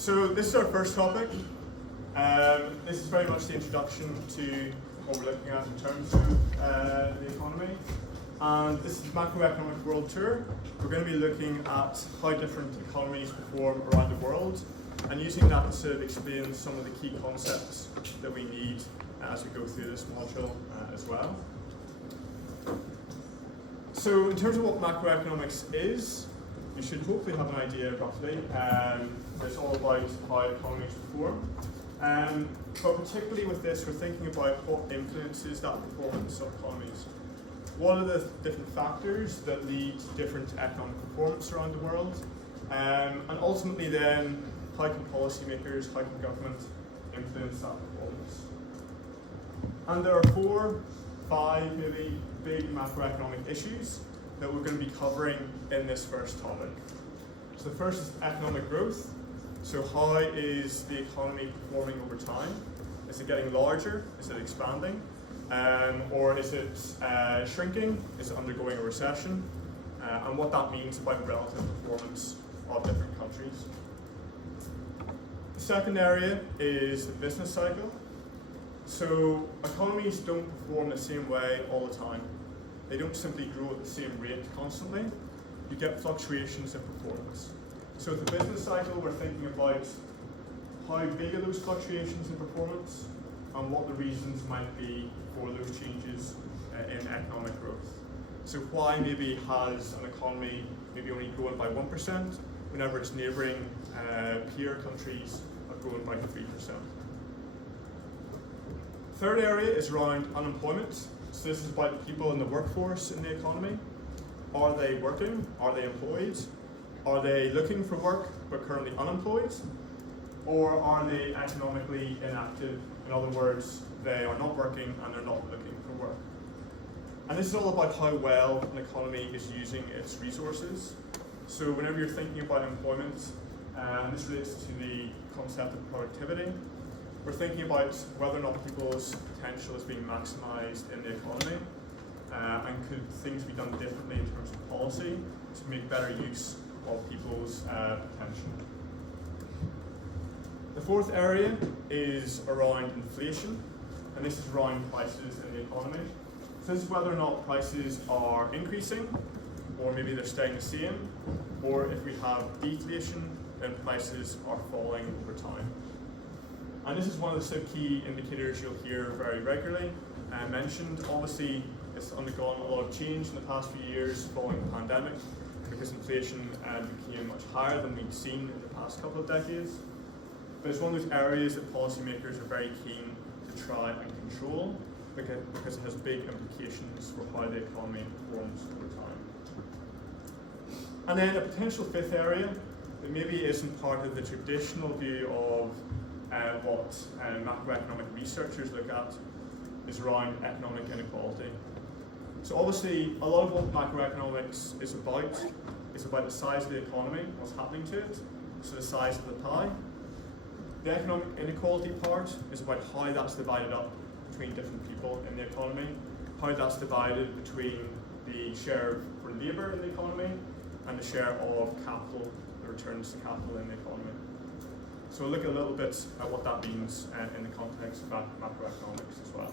So this is our first topic. This is very much the introduction to what we're looking at in terms of the economy. And this is the macroeconomic world tour. We're going to be looking at how different economies perform around the world and using that to sort of explain some of the key concepts that we need as we go through this module as well. So in terms of what macroeconomics is, you should hopefully have an idea roughly. It's all about how economies perform. But particularly with this, we're thinking about what influences that performance of economies. What are the different factors that lead to different economic performance around the world? And ultimately then, how can policymakers, how can government influence that performance? And there are five maybe big macroeconomic issues that we're going to be covering in this first topic. So the first is economic growth. So how is the economy performing over time? Is it getting larger? Is it expanding? Or is it shrinking? Is it undergoing a recession? And what that means about relative performance of different countries. The second area is the business cycle. So economies don't perform the same way all the time. They don't simply grow at the same rate constantly. You get fluctuations in performance. So with the business cycle, we're thinking about how big are those fluctuations in performance and what the reasons might be for those changes in economic growth. So why maybe has an economy maybe only grown by 1% whenever its neighbouring peer countries have grown by 3%. Third area is around unemployment. So this is about the people in the workforce in the economy. Are they working? Are they employed? Are they looking for work but currently unemployed? Or are they economically inactive? In other words, they are not working and they're not looking for work. And this is all about how well an economy is using its resources. So whenever you're thinking about employment, and this relates to the concept of productivity, we're thinking about whether or not people's potential is being maximised in the economy, and could things be done differently in terms of policy to make better use of people's potential. The fourth area is around inflation, and this is around prices in the economy. So this is whether or not prices are increasing, or maybe they're staying the same, or if we have deflation, then prices are falling over time. And this is one of the key indicators you'll hear very regularly mentioned. Obviously, it's undergone a lot of change in the past few years following the pandemic, because inflation became much higher than we'd seen in the past couple of decades. But it's one of those areas that policymakers are very keen to try and control, because it has big implications for how the economy performs over time. And then a potential fifth area that maybe isn't part of the traditional view of what macroeconomic researchers look at is around economic inequality. So obviously, a lot of what macroeconomics is about the size of the economy, what's happening to it, so the size of the pie. The economic inequality part is about how that's divided up between different people in the economy, how that's divided between the share for labour in the economy and the share of capital, the returns to capital in the economy. So we'll look a little bit at what that means in the context of macroeconomics as well.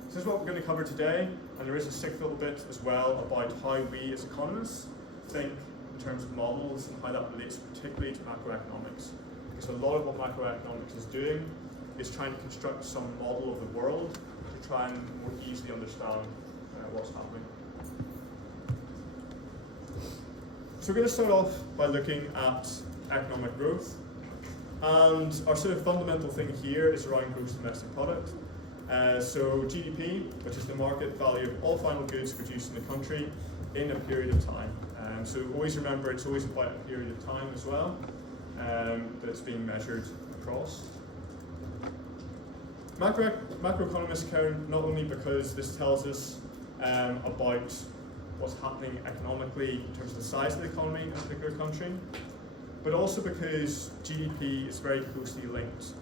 So this is what we're going to cover today, and there is a sixth little bit as well about how we as economists think in terms of models and how that relates particularly to macroeconomics. Because a lot of what macroeconomics is doing is trying to construct some model of the world to try and more easily understand what's happening. So we're going to start off by looking at economic growth. And our sort of fundamental thing here is around gross domestic product. So GDP, which is the market value of all final goods produced in the country in a period of time. So always remember, it's always about a period of time as well that it's being measured across. Macroeconomists care not only because this tells us about what's happening economically in terms of the size of the economy in a particular country, but also because GDP is very closely linked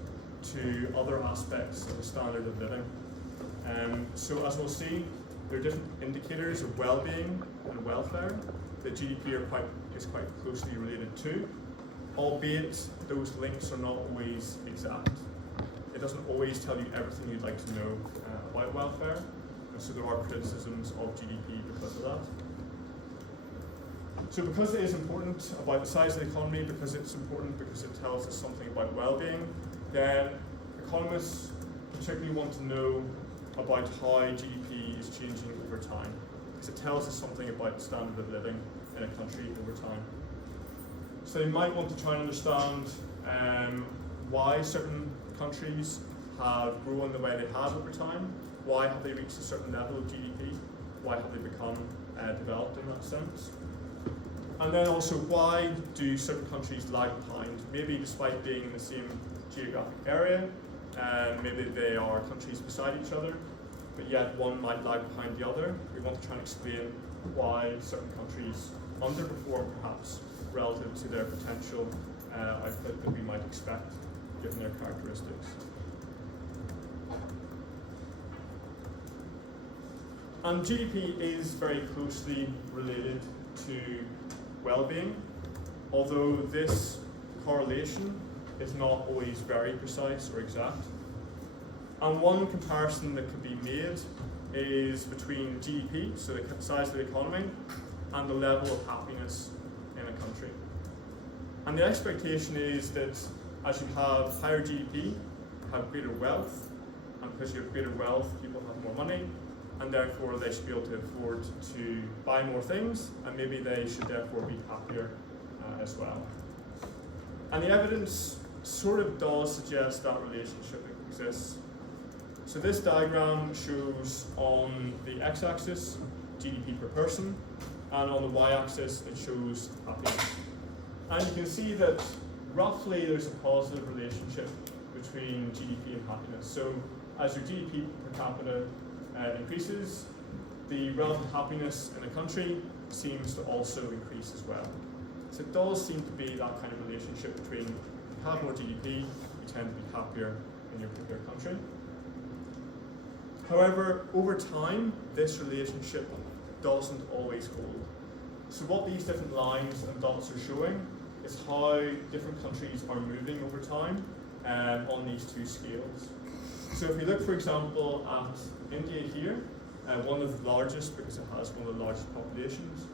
to other aspects of the standard of living. So as we'll see, there are different indicators of well-being and welfare that GDP is quite closely related to. albeit those links are not always exact. It doesn't always tell you everything you'd like to know about welfare, and so there are criticisms of GDP because of that. So because it is important about the size of the economy, because it's important because it tells us something about well-being, then economists particularly want to know about how GDP is changing over time, because it tells us something about the standard of living in a country over time. So they might want to try and understand why certain countries have grown the way they have over time, why have they reached a certain level of GDP, why have they become developed in that sense. And then also, why do certain countries lag behind, maybe despite being in the same geographic area, maybe they are countries beside each other, but yet one might lag behind the other. We want to try and explain why certain countries underperform perhaps relative to their potential output that we might expect given their characteristics. And GDP is very closely related to well-being, although this correlation is not always very precise or exact. And one comparison that could be made is between GDP, so the size of the economy, and the level of happiness in a country. And the expectation is that as you have higher GDP, you have greater wealth, and because you have greater wealth, people have more money, and therefore they should be able to afford to buy more things, and maybe they should therefore be happier as well. And the evidence sort of does suggest that relationship exists. So this diagram shows on the x-axis GDP per person, and on the y-axis it shows happiness. And you can see that roughly there's a positive relationship between GDP and happiness. So as your GDP per capita increases, the relative happiness in a country seems to also increase as well. So it does seem to be that kind of relationship between if you have more GDP, you tend to be happier in your particular country. However, over time, this relationship doesn't always hold. So what these different lines and dots are showing is how different countries are moving over time on these two scales. So if we look, for example, at India here, one of the largest because it has one of the largest populations,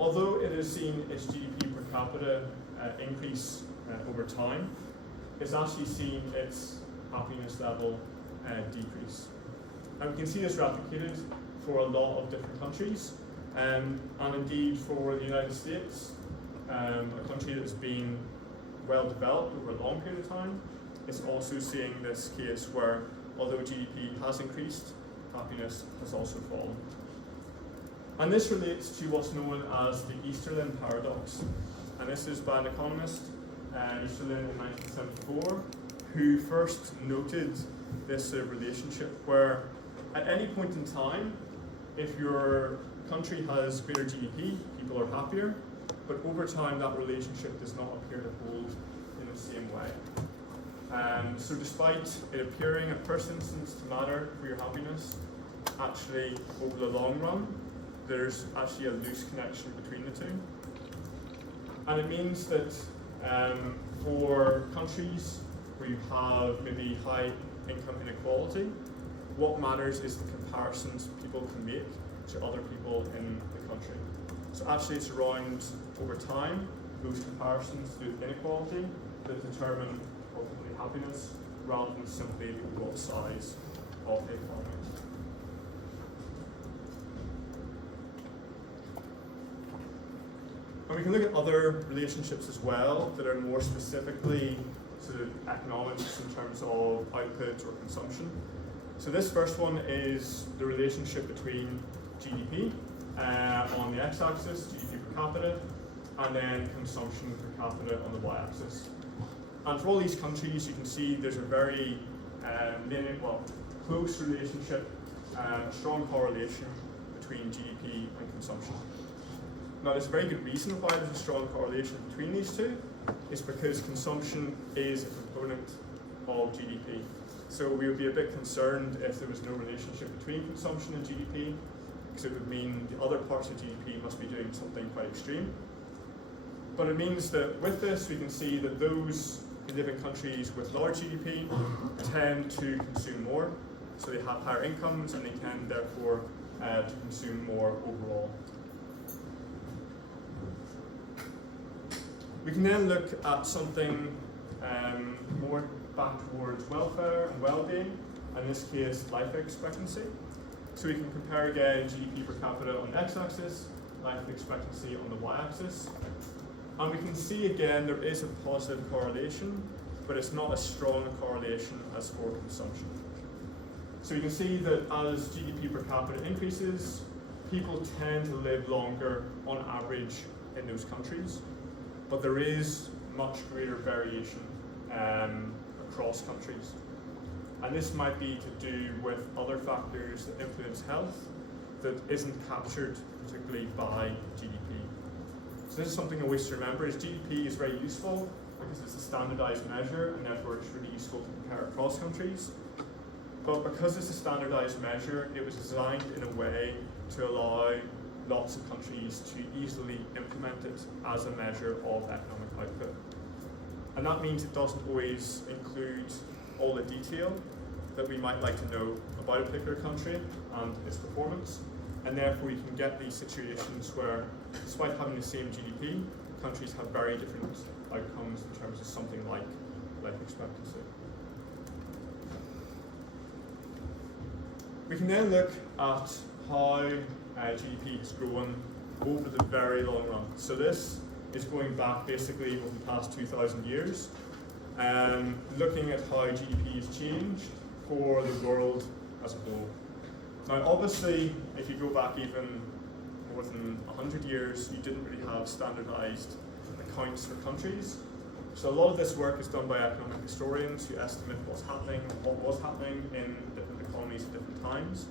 although it has seen its GDP per capita increase over time, it's actually seen its happiness level decrease. And we can see this replicated for a lot of different countries, and indeed for the United States, a country that has been well developed over a long period of time, is also seeing this case where, although GDP has increased, happiness has also fallen. And this relates to what's known as the Easterlin paradox. And this is by an economist, Easterlin in 1974, who first noted this relationship where at any point in time, if your country has greater GDP, people are happier, but over time that relationship does not appear to hold in the same way. So despite it appearing at first instance to matter for your happiness, actually over the long run, there's actually a loose connection between the two. And it means that for countries where you have maybe high income inequality, what matters is the comparisons people can make to other people in the country. So actually it's around, over time, those comparisons to inequality that determine ultimately happiness rather than simply the overall size of the economy. And we can look at other relationships as well that are more specifically sort of economics in terms of output or consumption. So this first one is the relationship between GDP on the x-axis, GDP per capita, and then consumption per capita on the y-axis. And for all these countries, you can see there's a very close relationship, strong correlation between GDP and consumption. Now, there's a very good reason why there's a strong correlation between these two. It's because consumption is a component of GDP. So we would be a bit concerned if there was no relationship between consumption and GDP, because it would mean the other parts of GDP must be doing something quite extreme. But it means that with this, we can see that those who live in countries with large GDP tend to consume more. So they have higher incomes and they tend, therefore, to consume more overall. We can then look at something more back towards welfare and well-being, and in this case, life expectancy. So we can compare again GDP per capita on the x-axis, life expectancy on the y-axis. And we can see again there is a positive correlation, but it's not as strong a correlation as for consumption. So you can see that as GDP per capita increases, people tend to live longer on average in those countries, but there is much greater variation across countries. And this might be to do with other factors that influence health that isn't captured particularly by GDP. So this is something always to remember, is GDP is very useful because it's a standardized measure and therefore it's really useful to compare across countries. But because it's a standardized measure, it was designed in a way to allow lots of countries to easily implement it as a measure of economic output. And that means it doesn't always include all the detail that we might like to know about a particular country and its performance. And therefore you can get these situations where, despite having the same GDP, countries have very different outcomes in terms of something like life expectancy. We can then look at how GDP has grown over the very long run. So this is going back basically over the past 2,000 years, looking at how GDP has changed for the world as a whole. Now obviously, if you go back even more than 100 years, you didn't really have standardized accounts for countries. So a lot of this work is done by economic historians who estimate what's happening and what was happening in different economies at different times.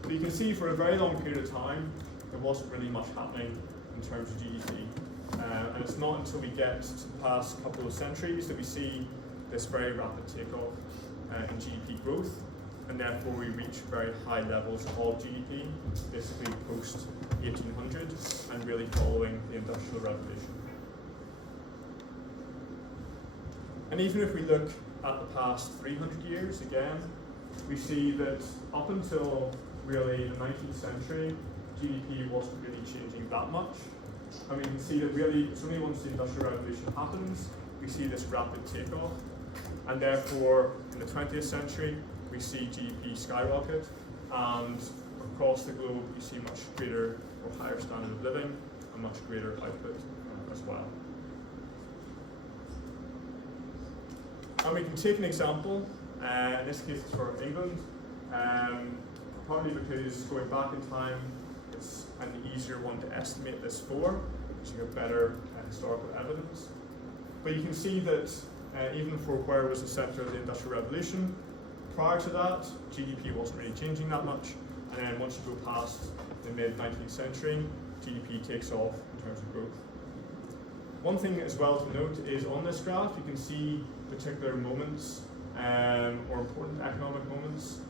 But you can see for a very long period of time, there wasn't really much happening in terms of GDP. And it's not until we get to the past couple of centuries that we see this very rapid takeoff in GDP growth, and therefore we reach very high levels of GDP, basically post 1800 and really following the Industrial Revolution. And even if we look at the past 300 years again, we see that up until really the 19th century, GDP wasn't really changing that much. And we can see that really it's only once the Industrial Revolution happens, we see this rapid takeoff. And therefore, in the 20th century, we see GDP skyrocket, and across the globe, we see much greater or higher standard of living and much greater output as well. And we can take an example, in this case it's for England, partly because going back in time, it's an easier one to estimate this for, because you have better historical evidence. But you can see that even for where was the centre of the Industrial Revolution, prior to that, GDP wasn't really changing that much, and then once you go past the mid-19th century, GDP takes off in terms of growth. One thing as well to note is on this graph, you can see particular moments or important economic moments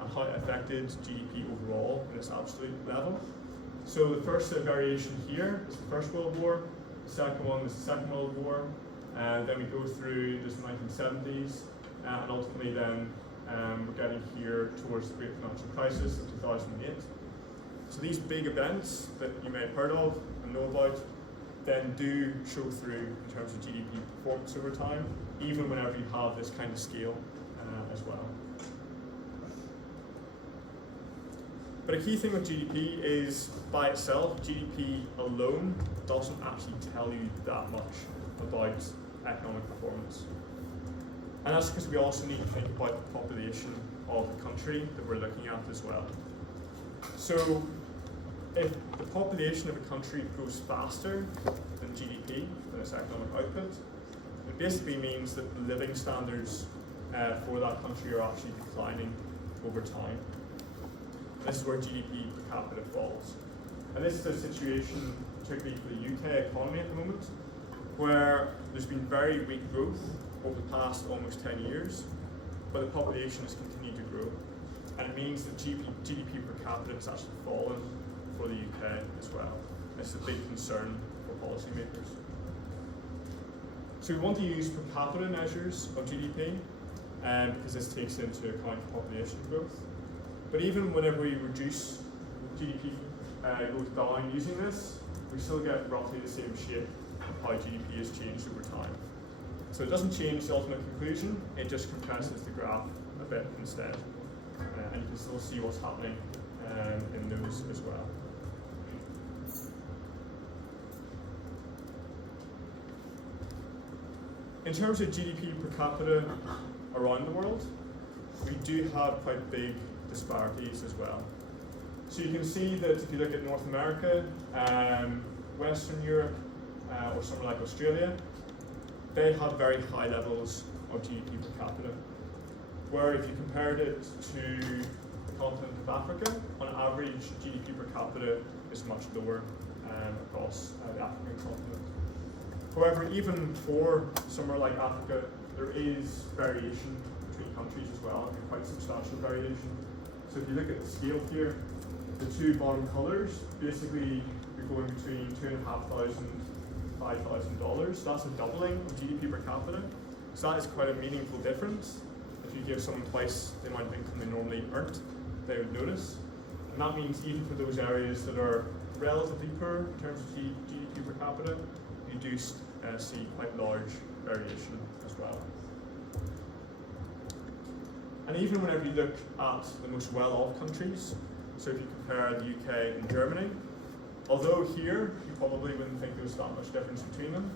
and how it affected GDP overall in its absolute level. So the first variation here is the First World War, the second one is the Second World War, and then we go through this 1970s, and ultimately then we're getting here towards the Great Financial Crisis of 2008. So these big events that you may have heard of and know about then do show through in terms of GDP performance over time, even whenever you have this kind of scale as well. But a key thing with GDP is, by itself, GDP alone doesn't actually tell you that much about economic performance. And that's because we also need to think about the population of the country that we're looking at as well. So if the population of a country grows faster than GDP, than its economic output, it basically means that the living standards for that country are actually declining over time. This is where GDP per capita falls. And this is a situation, particularly for the UK economy at the moment, where there's been very weak growth over the past almost 10 years, but the population has continued to grow. And it means that GDP per capita has actually fallen for the UK as well. This is a big concern for policymakers. So we want to use per capita measures of GDP because this takes into account population growth. But even whenever we reduce GDP goes down using this, we still get roughly the same shape of how GDP has changed over time. So it doesn't change the ultimate conclusion, it just compresses the graph a bit instead. And you can still see what's happening in those as well. In terms of GDP per capita around the world, we do have quite big disparities as well. So you can see that if you look at North America, Western Europe, or somewhere like Australia, they have very high levels of GDP per capita. Where if you compared it to the continent of Africa, on average GDP per capita is much lower across the African continent. However, even for somewhere like Africa, there is variation between countries as well, and quite substantial variation. So if you look at the scale here, the two bottom colours, basically you're going between $2,500 and $5,000. That's a doubling of GDP per capita. So that is quite a meaningful difference. If you give someone twice the amount of income they normally earned, they would notice. And that means even for those areas that are relatively poor in terms of GDP per capita, you do see quite large variation as well. And even whenever you look at the most well-off countries, so if you compare the UK and Germany, although here you probably wouldn't think there's that much difference between them,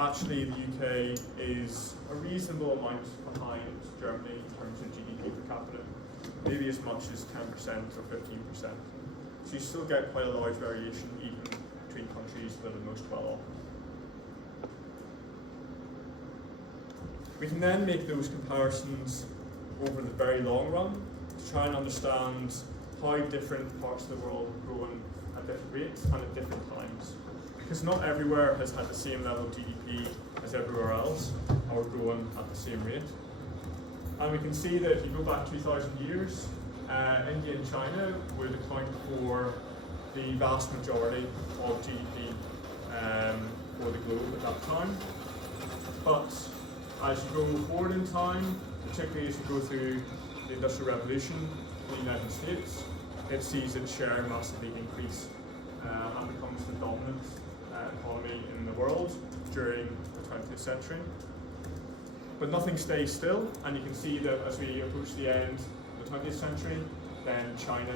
actually the UK is a reasonable amount behind Germany in terms of GDP per capita, maybe as much as 10% or 15%. So you still get quite a large variation even between countries that are most well-off. We can then make those comparisons over the very long run to try and understand how different parts of the world have grown at different rates and at different times. Because not everywhere has had the same level of GDP as everywhere else, or grown at the same rate. And we can see that if you go back 2,000 years, India and China would account for the vast majority of GDP for the globe at that time. But as you go forward in time, particularly as you go through the Industrial Revolution in the United States, it sees its share massively increase and becomes the dominant economy in the world during the 20th century. But nothing stays still, and you can see that as we approach the end of the 20th century, then China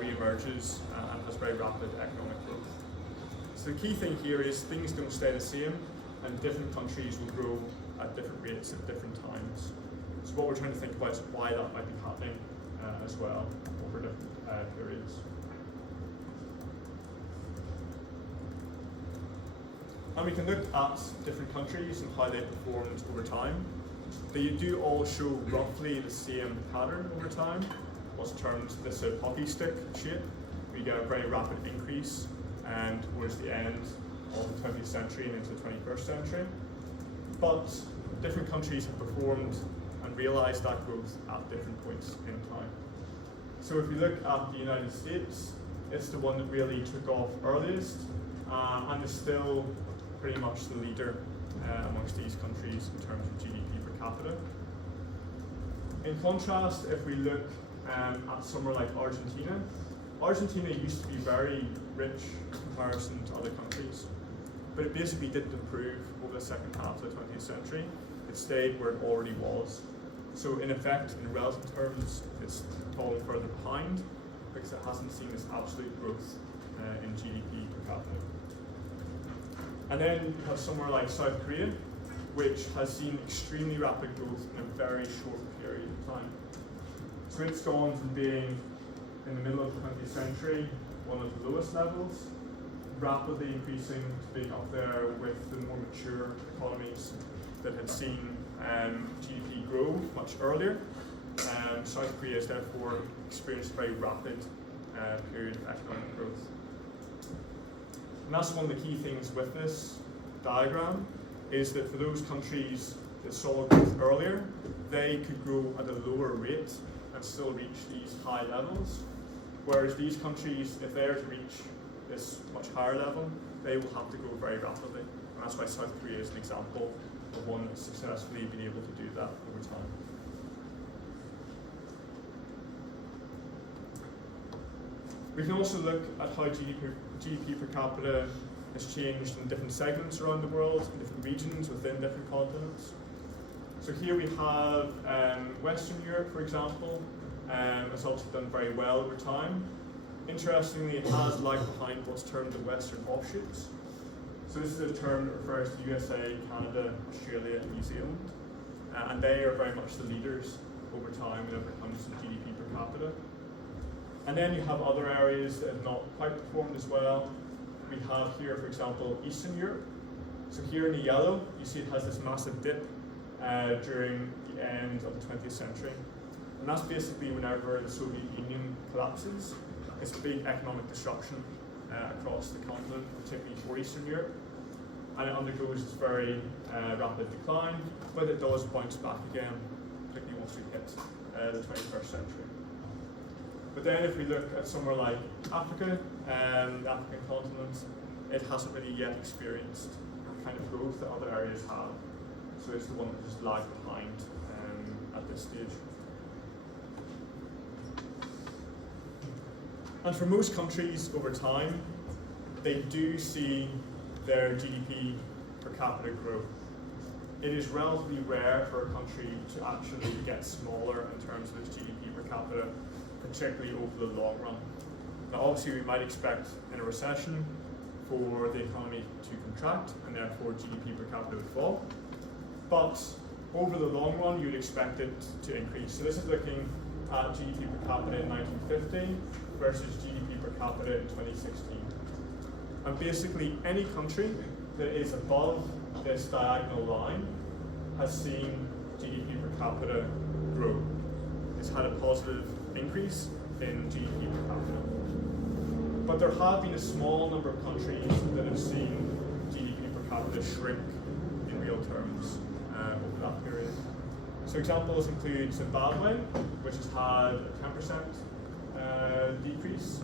re-emerges and has very rapid economic growth. So the key thing here is things don't stay the same, and different countries will grow at different rates at different times. So what we're trying to think about is why that might be happening as well over different periods. And we can look at different countries and how they performed over time. They do all show roughly the same pattern over time, what's termed this hockey stick shape. We get a very rapid increase and towards the end of the 20th century and into the 21st century. But different countries have performed and realised that growth at different points in time. So if you look at the United States, it's the one that really took off earliest and is still pretty much the leader amongst these countries in terms of GDP per capita. In contrast, if we look at somewhere like Argentina, Argentina used to be very rich in comparison to other countries, but it basically didn't improve over the second half of the 20th century. It stayed where it already was. So in effect, in relative terms, it's fallen further behind because it hasn't seen this absolute growth in GDP per capita. And then you have somewhere like South Korea, which has seen extremely rapid growth in a very short period of time. So it's gone from being, in the middle of the 20th century, one of the lowest levels, rapidly increasing to being up there with the more mature economies that had seen GDP grow much earlier. South Korea has therefore experienced a very rapid period of economic growth. And that's one of the key things with this diagram, is that for those countries that saw growth earlier, they could grow at a lower rate and still reach these high levels. Whereas these countries, if they are to reach this much higher level, they will have to grow very rapidly. And that's why South Korea is an example of one that's successfully been able to do that over time. We can also look at how GDP per capita has changed in different segments around the world, in different regions within different continents. So here we have Western Europe, for example, has also done very well over time. Interestingly, it has lagged behind what's termed the Western offshoots. So this is a term that refers to USA, Canada, Australia, and New Zealand. And they are very much the leaders over time whenever it comes to GDP per capita. And then you have other areas that have not quite performed as well. We have here, for example, Eastern Europe. So here in the yellow, you see it has this massive dip during the end of the 20th century. And that's basically whenever the Soviet Union collapses. It's a big economic disruption across the continent, particularly for Eastern Europe. And it undergoes this very rapid decline, but it does bounce back again, particularly once we hit the 21st century. But then if we look at somewhere like Africa, the African continent, it hasn't really yet experienced the kind of growth that other areas have. So it's the one that just lagged behind at this stage. And for most countries over time, they do see their GDP per capita grow. It is relatively rare for a country to actually get smaller in terms of its GDP per capita, particularly over the long run. Now obviously we might expect in a recession for the economy to contract and therefore GDP per capita would fall. But over the long run you'd expect it to increase. So this is looking at GDP per capita in 1950 versus GDP per capita in 2016. And basically any country that is above this diagonal line has seen GDP per capita grow. It's had a positive increase in GDP per capita. But there have been a small number of countries that have seen GDP per capita shrink in real terms over that period. So examples include Zimbabwe, which has had a 10% decrease,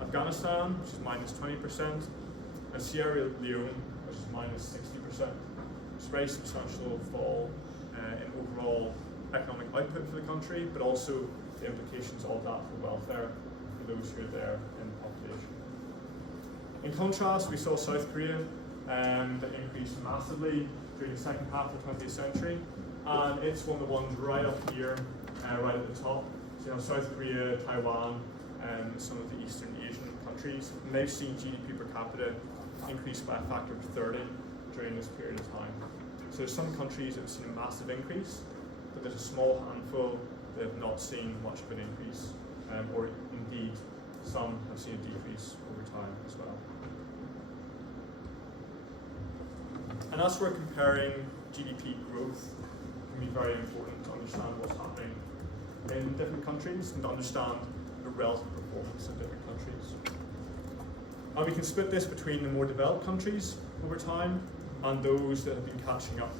Afghanistan, which is minus 20%, and Sierra Leone, which is minus 60%. It's a very substantial fall in overall economic output for the country, but also the implications of that for welfare for those who are there in the population. In contrast, we saw South Korea that increased massively during the second half of the 20th century, and it's one of the ones right up here, right at the top. So you know, South Korea, Taiwan, and some of the Eastern Asian countries, and they've seen GDP per capita increase by a factor of 30 during this period of time. So there's some countries that have seen a massive increase, but there's a small handful that have not seen much of an increase, or indeed some have seen a decrease over time as well. And as we're comparing GDP growth, it can be very important to understand what's happening in different countries and to understand the relative performance of different countries. And we can split this between the more developed countries over time and those that have been catching up,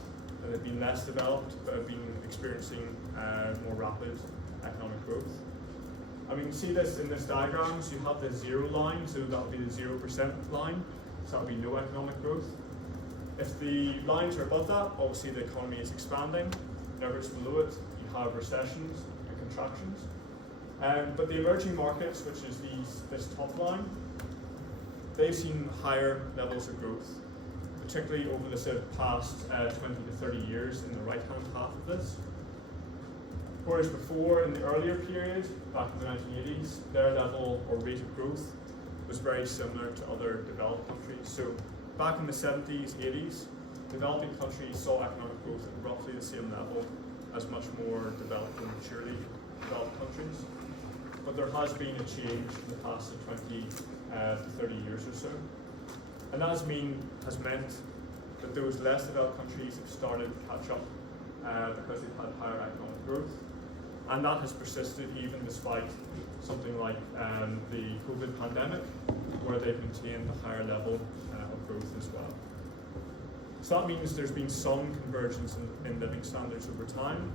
that have been less developed but have been experiencing more rapid economic growth. And we can see this in this diagram. So you have the 0 line, so that would be the 0% line, so that would be no economic growth. If the lines are above that, obviously the economy is expanding. Whenever it's below it, you have recessions and contractions. But the emerging markets, which is this top line, they've seen higher levels of growth, particularly over the past 20 to 30 years in the right-hand half of this. Whereas before, in the earlier period, back in the 1980s, their level or rate of growth was very similar to other developed countries. So back in the 70s, 80s, developing countries saw economic growth at roughly the same level as much more developed and maturely developed countries. But there has been a change in the past 20 to 30 years or so. And that has meant that those less developed countries have started to catch up because they've had higher economic growth. And that has persisted even despite something like the COVID pandemic, where they've maintained a higher level of growth as well. So that means there's been some convergence in living standards over time,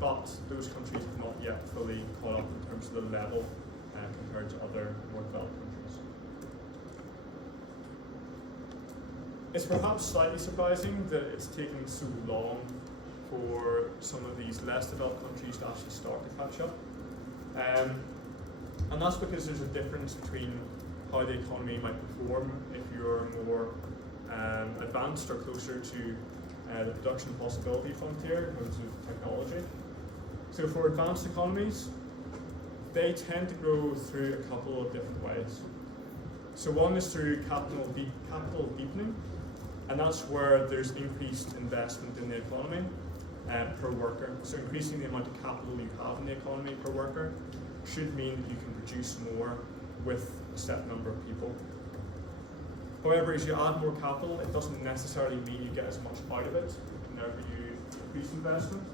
but those countries have not yet fully caught up in terms of the level compared to other more developed countries. It's perhaps slightly surprising that it's taken so long for some of these less developed countries to actually start to catch up. And that's because there's a difference between how the economy might perform if you're more advanced or closer to the production possibility frontier in terms of technology. So for advanced economies, they tend to grow through a couple of different ways. So one is through capital deepening, and that's where there's increased investment in the economy per worker. So increasing the amount of capital you have in the economy per worker should mean that you can produce more with a set number of people. However, as you add more capital, it doesn't necessarily mean you get as much out of it whenever you increase investment.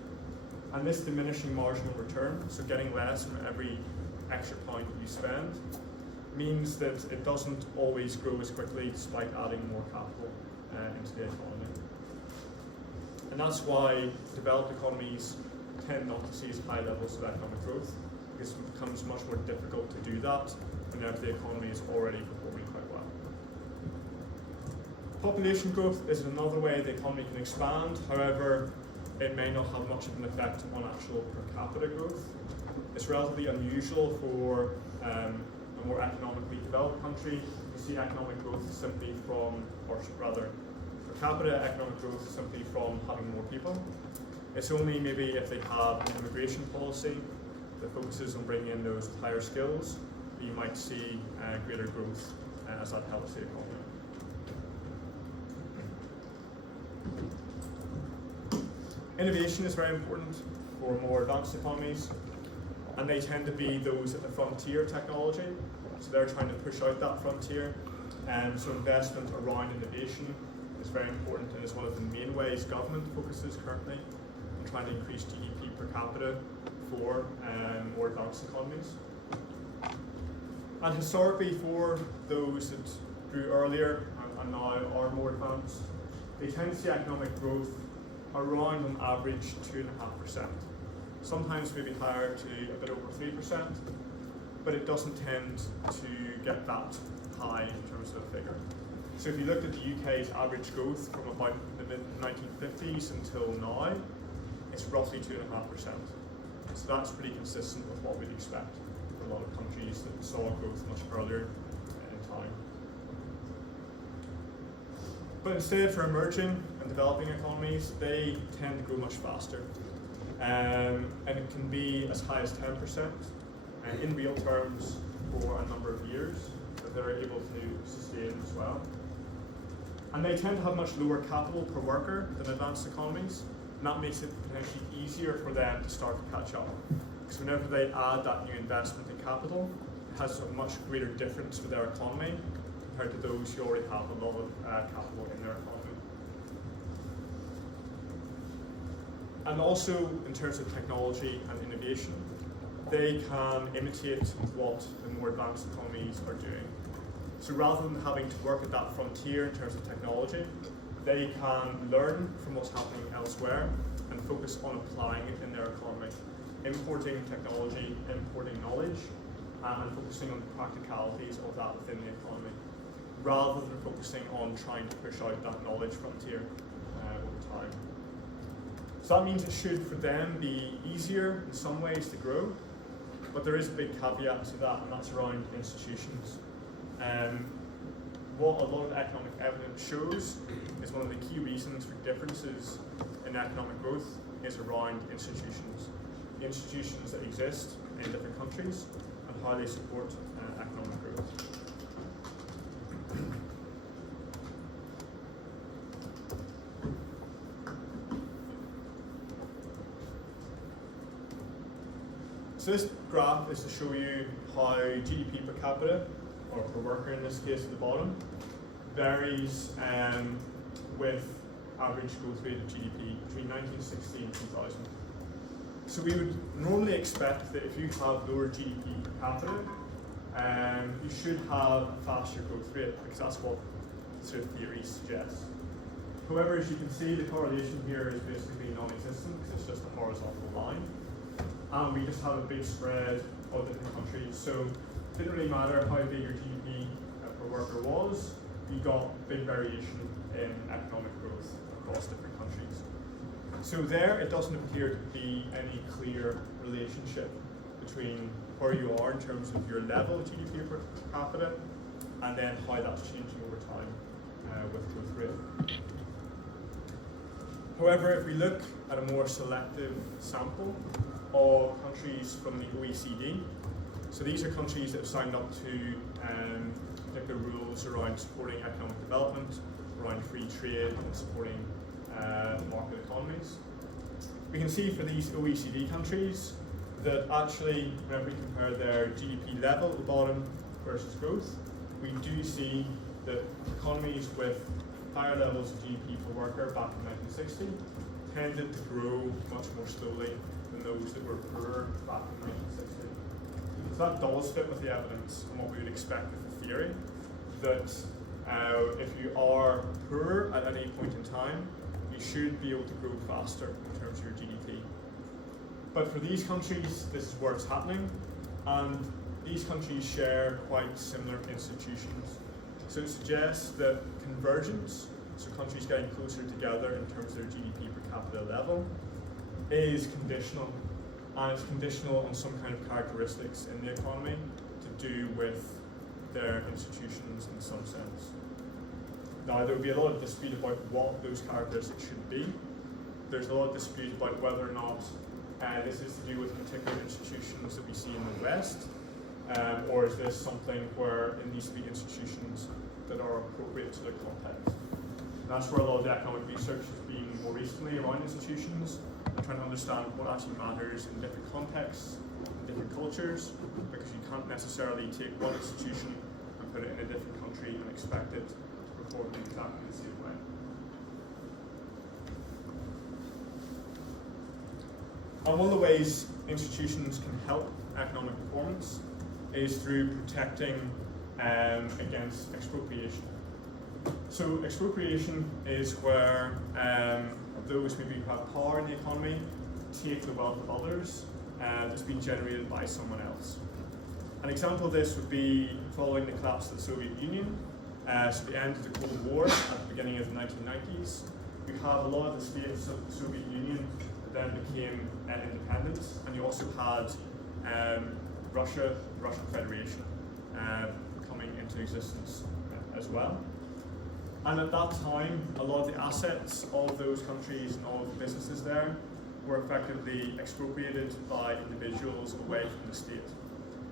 And this diminishing marginal return, so getting less from every extra pound you spend, means that it doesn't always grow as quickly despite adding more capital into the economy. And that's why developed economies tend not to see as high levels of economic growth, because it becomes much more difficult to do that whenever the economy is already performing quite well. Population growth is another way the economy can expand. However, it may not have much of an effect on actual per capita growth. It's relatively unusual for a more economically developed country to see economic growth simply from, or rather, per capita economic growth simply from having more people. It's only maybe if they have an immigration policy that focuses on bringing in those with higher skills that you might see greater growth as that helps the economy. Innovation is very important for more advanced economies, and they tend to be those at the frontier technology. So they're trying to push out that frontier, and so investment around innovation is very important, and is one of the main ways government focuses currently on trying to increase GDP per capita for more advanced economies. And historically, for those that grew earlier and now are more advanced, they tend to see economic growth around on average 2.5%. Sometimes maybe higher to a bit over 3%, but it doesn't tend to get that high in terms of a figure. So if you looked at the UK's average growth from about the mid-1950s until now, it's roughly 2.5%. So that's pretty consistent with what we'd expect for a lot of countries that saw growth much earlier in time. But instead, for emerging and developing economies, they tend to grow much faster. And it can be as high as 10% in real terms for a number of years that they're able to sustain as well. And they tend to have much lower capital per worker than advanced economies, and that makes it potentially easier for them to start to catch up. Because whenever they add that new investment in capital, it has a much greater difference for their economy compared to those who already have a lot of capital in their economy. And also, in terms of technology and innovation, they can imitate what the more advanced economies are doing. So rather than having to work at that frontier in terms of technology, they can learn from what's happening elsewhere and focus on applying it in their economy, importing technology, importing knowledge, and focusing on the practicalities of that within the economy, rather than focusing on trying to push out that knowledge frontier over time. So that means it should, for them, be easier in some ways to grow, but there is a big caveat to that, and that's around institutions. What a lot of economic evidence shows is one of the key reasons for differences in economic growth is around institutions. The institutions that exist in different countries and how they support economic growth. So this graph is to show you how GDP per capita, or per worker in this case at the bottom, varies with average growth rate of GDP between 1960 and 2000. So we would normally expect that if you have lower GDP per capita, you should have a faster growth rate, because that's what sort of theory suggests. However, as you can see, the correlation here is basically non-existent, because it's just a horizontal line. And we just have a big spread of different countries. So it didn't really matter how big your GDP per worker was, you got big variation in economic growth across different countries. So there, it doesn't appear to be any clear relationship between where you are in terms of your level of GDP per capita and then how that's changing over time with growth rate. However, if we look at a more selective sample of countries from the OECD, so these are countries that have signed up to particular rules around supporting economic development, around free trade and supporting market economies. We can see for these OECD countries that actually, when we compare their GDP level at the bottom versus growth, we do see that economies with higher levels of GDP per worker back in 1960 tended to grow much more slowly than those that were poorer back in 1960. So that does fit with the evidence and what we would expect with the theory, that if you are poorer at any point in time, you should be able to grow faster in terms of your GDP. But for these countries, this is where it's happening, and these countries share quite similar institutions. So it suggests that convergence, so countries getting closer together in terms of their GDP per capita level, is conditional. And it's conditional on some kind of characteristics in the economy to do with their institutions in some sense. Now, there will be a lot of dispute about what those characteristics should be. There's a lot of dispute about whether or not this is to do with particular institutions that we see in the West, or is this something where it needs to be institutions that are appropriate to the context. And that's where a lot of the economic research has been more recently around institutions, and trying to understand what actually matters in different contexts, in different cultures, because you can't necessarily take one institution and put it in a different country and expect it to perform in exactly the same way. And one of the ways institutions can help economic performance is through protecting against expropriation. So expropriation is where those maybe who have power in the economy take the wealth of others that's been generated by someone else. An example of this would be following the collapse of the Soviet Union, so the end of the Cold War at the beginning of the 1990s. We have a lot of the states of the Soviet Union that then became independent, and you also had Russia, the Russian Federation, coming into existence as well. And at that time, a lot of the assets of those countries and all of the businesses there were effectively expropriated by individuals away from the state,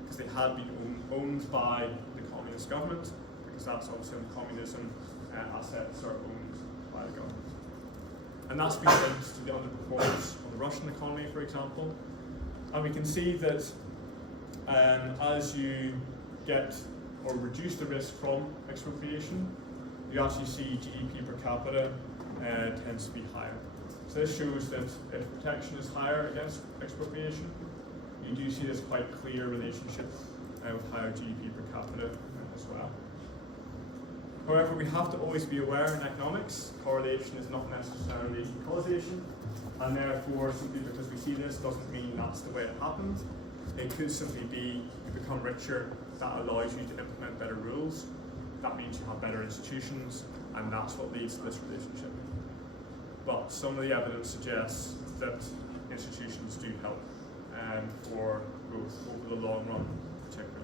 because they had been owned by the communist government, because that's obviously in communism, assets are owned by the government. And that's been linked to the underperformance of the Russian economy, for example. And we can see that as you get or reduce the risk from expropriation, you actually see GDP per capita tends to be higher. So this shows that if protection is higher against expropriation, you do see this quite clear relationship with higher GDP per capita as well. However, we have to always be aware in economics, correlation is not necessarily causation, and therefore simply because we see this doesn't mean that's the way it happened. It could simply be you become richer, that allows you to implement better rules. That means you have better institutions, and that's what leads to this relationship. But some of the evidence suggests that institutions do help for growth over the long run, particularly.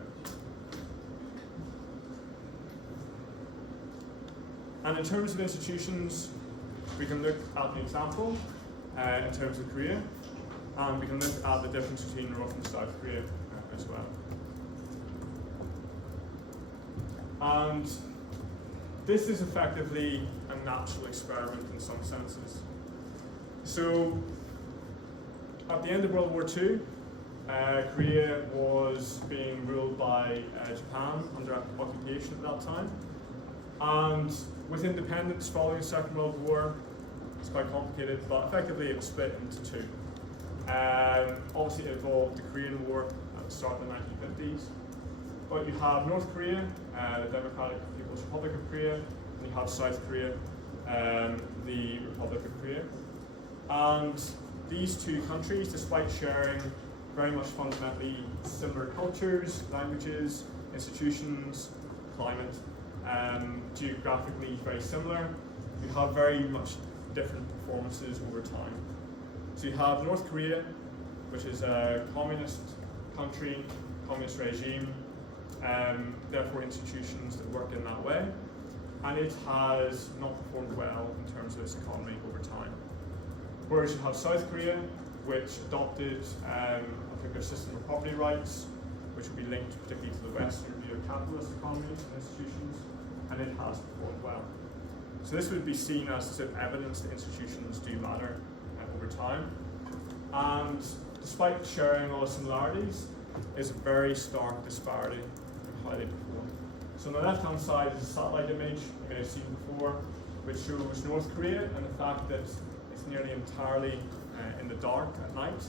And in terms of institutions, we can look at the example in terms of Korea, and we can look at the difference between North and South Korea as well. And this is effectively a natural experiment in some senses. So, at the end of World War II, Korea was being ruled by Japan under occupation at that time. And with independence following the Second World War, it's quite complicated, but effectively it was split into two. Obviously it involved the Korean War at the start of the 1950s. But you have North Korea, the Democratic People's Republic of Korea, and you have South Korea, the Republic of Korea. And these two countries, despite sharing very much fundamentally similar cultures, languages, institutions, climate, geographically very similar, you have very much different performances over time. So you have North Korea, which is a communist country, communist regime, therefore institutions that work in that way, and it has not performed well in terms of its economy over time. Whereas you have South Korea, which adopted I think a system of property rights, which will be linked particularly to the Western view of capitalist economies and institutions, and it has performed well. So this would be seen as sort of evidence that institutions do matter over time. And despite sharing all the similarities, is a very stark disparity in how they perform. So on the left-hand side is a satellite image you may have seen before, which shows North Korea and the fact that it's nearly entirely in the dark at night,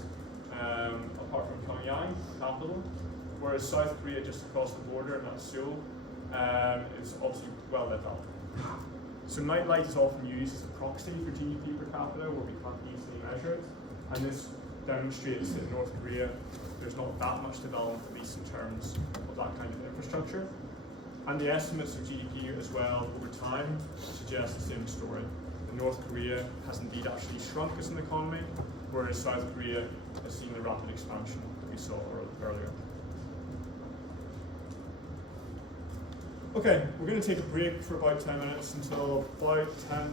apart from Pyongyang, the capital, whereas South Korea, just across the border, and that's Seoul, is obviously well lit up. So nightlight is often used as a proxy for GDP per capita, where we can't easily measure it, and this demonstrates that in North Korea there's not that much development, at least in terms of that kind of infrastructure. And the estimates of GDP as well over time suggest the same story. North Korea has indeed actually shrunk as an economy, whereas South Korea has seen the rapid expansion that we saw earlier. Okay, we're going to take a break for about 10 minutes until about 10